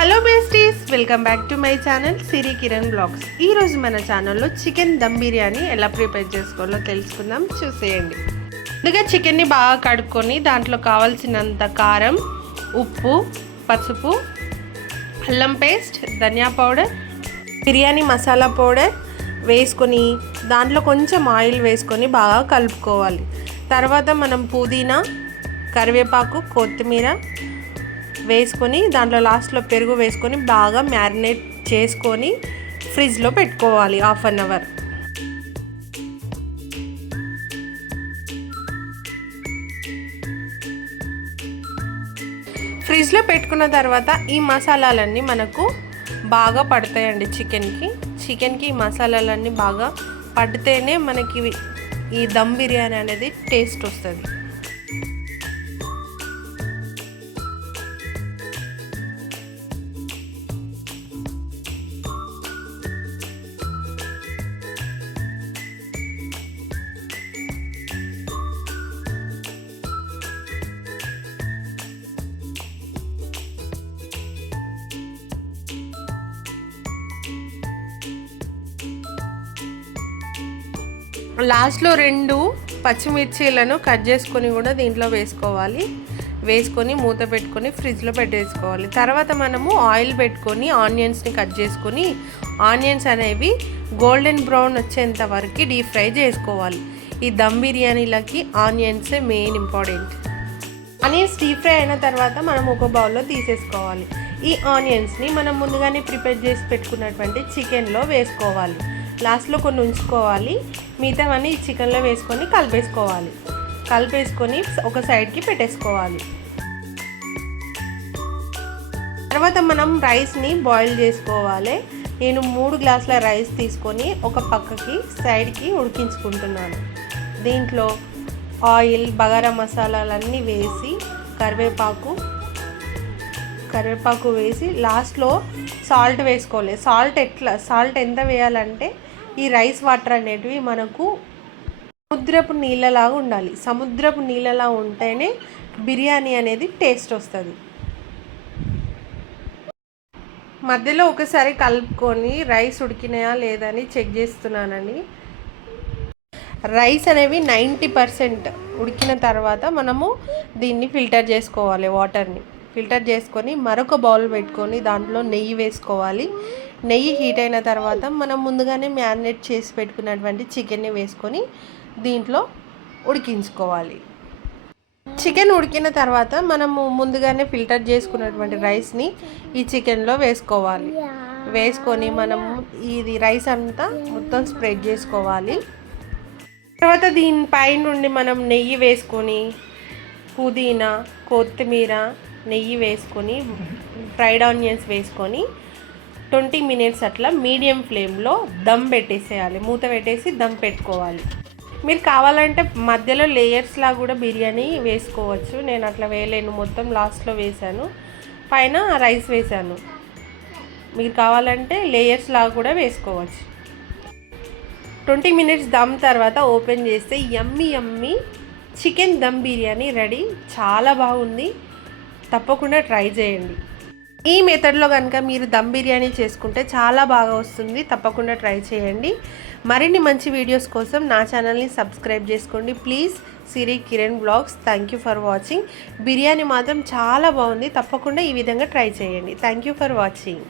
Hello besties, welcome back to my channel Siri Kiran blogs. ఈరోజు మన ఛానల్లో చికెన్ దమ్ బిర్యానీ ఎలా ప్రిపేర్ చేసుకోవాలో తెలుసుకుందాం, చూసేయండి. ముందుగా చికెన్ని బాగా కడుక్కొని దాంట్లో కావాల్సినంత కారం, ఉప్పు, పసుపు, అల్లం పేస్ట్, ధనియా పౌడర్, బిర్యానీ మసాలా పౌడర్ వేసుకొని దాంట్లో కొంచెం ఆయిల్ వేసుకొని బాగా కలుపుకోవాలి. తర్వాత మనం పుదీనా, కరివేపాకు, కొత్తిమీర వేసుకొని దాంట్లో లాస్ట్లో పెరుగు వేసుకొని బాగా మ్యారినేట్ చేసుకొని ఫ్రిడ్జ్లో పెట్టుకోవాలి హాఫ్ అన్ అవర్. ఫ్రిడ్జ్లో పెట్టుకున్న తర్వాత ఈ మసాలాలన్నీ మనకు బాగా పడతాయండి. చికెన్కి ఈ మసాలాలన్నీ బాగా పడితేనే మనకి ఈ దమ్ బిర్యానీ అనేది టేస్ట్ వస్తుంది. లాస్ట్లో 2 పచ్చిమిర్చీలను కట్ చేసుకొని కూడా దీంట్లో వేసుకొని మూత పెట్టుకొని ఫ్రిడ్జ్లో పెట్టేసుకోవాలి. తర్వాత మనము ఆయిల్ పెట్టుకొని ఆనియన్స్ని కట్ చేసుకొని ఆనియన్స్ అనేవి గోల్డెన్ బ్రౌన్ వచ్చేంత వరకు డీప్ ఫ్రై చేసుకోవాలి. ఈ దమ్ బిర్యానీలకి ఆనియన్సే main important. Onions deep fry అయిన తర్వాత మనం ఒక బౌల్లో తీసేసుకోవాలి. ఈ ఆనియన్స్ని మనం ముందుగానే ప్రిపేర్ చేసి పెట్టుకున్నటువంటి చికెన్లో వేసుకోవాలి. లాస్ట్లో కొన్ని ఉంచుకోవాలి, మిగతావన్నీ ఈ చికెన్లో వేసుకొని కలిపేసుకొని ఒక సైడ్కి పెట్టేసుకోవాలి. తర్వాత మనం రైస్ని బాయిల్ చేసుకోవాలి. నేను 3 గ్లాసుల రైస్ తీసుకొని ఒక పక్కకి సైడ్కి ఉడికించుకుంటున్నాను. దీంట్లో ఆయిల్, బగారా మసాలాలన్నీ వేసి కరివేపాకు వేసి లాస్ట్లో సాల్ట్ వేసుకోవాలి. సాల్ట్ ఎంత వేయాలంటే ఈ రైస్ వాటర్ అనేటివి మనకు సముద్రపు నీళ్ళలాగా ఉండాలి. సముద్రపు నీళ్ళలా ఉంటేనే బిర్యానీ అనేది టేస్ట్ వస్తుంది. మధ్యలో ఒకసారి కలుపుకొని రైస్ ఉడికినాయా లేదని చెక్ చేస్తున్నానండి. రైస్ అనేవి 90% ఉడికిన తర్వాత మనము దీన్ని ఫిల్టర్ చేసుకోవాలి. వాటర్ని ఫిల్టర్ చేసుకొని మరొక బౌల్ పెట్టుకొని దాంట్లో నెయ్యి వేసుకోవాలి. నెయ్యి హీట్ అయిన తర్వాత మనం ముందుగానే మ్యారినేట్ చేసి పెట్టుకున్నటువంటి చికెన్ని వేసుకొని దీంట్లో ఉడికించుకోవాలి. చికెన్ ఉడికిన తర్వాత మనము ముందుగానే ఫిల్టర్ చేసుకున్నటువంటి రైస్ని ఈ చికెన్లో వేసుకొని మనము ఇది రైస్ అంతా మొత్తం స్ప్రెడ్ చేసుకోవాలి. తర్వాత దీనిపై నుండి మనం నెయ్యి వేసుకొని పుదీనా, కొత్తిమీర, నెయ్యి వేసుకొని ఫ్రైడ్ ఆనియన్స్ వేసుకొని 20 మినిట్స్ అట్లా మీడియం ఫ్లేమ్లో దమ్ పెట్టేసేయాలి. మూత పెట్టేసి దమ్ పెట్టుకోవాలి. మీరు కావాలంటే మధ్యలో లేయర్స్లా కూడా బిర్యానీ వేసుకోవచ్చు. నేను అట్లా వేయలేను, మొత్తం లాస్ట్లో వేసాను, పైన రైస్ వేసాను. మీరు కావాలంటే లేయర్స్లా కూడా వేసుకోవచ్చు. 20 మినిట్స్ దమ్ తర్వాత ఓపెన్ చేస్తే yummy chicken dum biryani ready. చాలా బాగుంది, తప్పకుండా ట్రై చేయండి. ఈ మెథడ్లో కనుక మీరు దమ్ బిర్యానీ చేసుకుంటే చాలా బాగా వస్తుంది. తప్పకుండా ట్రై చేయండి. మరిన్ని మంచి వీడియోస్ కోసం నా ఛానల్ని సబ్స్క్రైబ్ చేసుకోండి please. Siri Kiran blogs. Thank you for watching. Biryani మాత్రం చాలా బాగుంది, తప్పకుండా ఈ విధంగా ట్రై చేయండి. Thank you for watching.